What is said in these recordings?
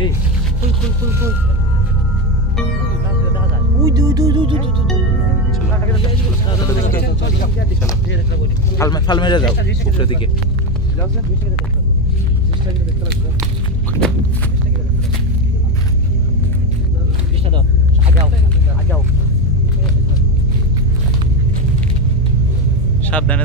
রে। কই কই কই কই ওই দুই দুই দুই দুই দুই ফাল ফাল মেরে যাও উপরের দিকে। সাবধানে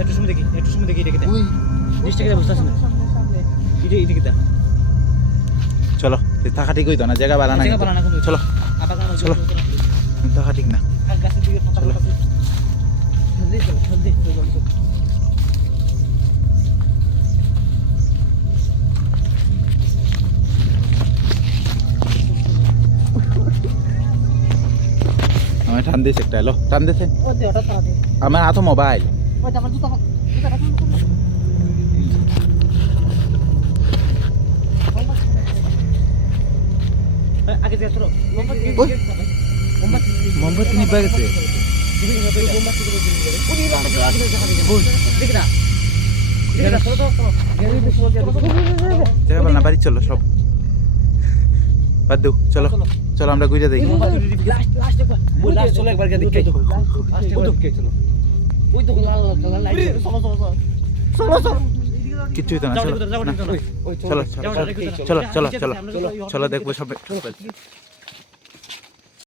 একটু সময় দেখি একটু সময় দেখি দেখি জিনিসটা বুঝতে না এটা কিনা চলো থাকা ঠিক হইতো না জায়গা বাড়া না না। চলো চলো। থাকা ঠিক না চলো। টান দিয়েছে একটা এলো টান দিয়েছে ও দে ওটা তাড়াতাড়ি আমার হাতে মোবাইল। মোমবাতি নিভা গেছে বাড়ি চলো সব বাদ দেও চলো চলো। আমরা গুইজা দেখি। কিচ্ছুই তো না চলো। না, চলো চলো চলো চলো চলো চলো চলো দেখব সব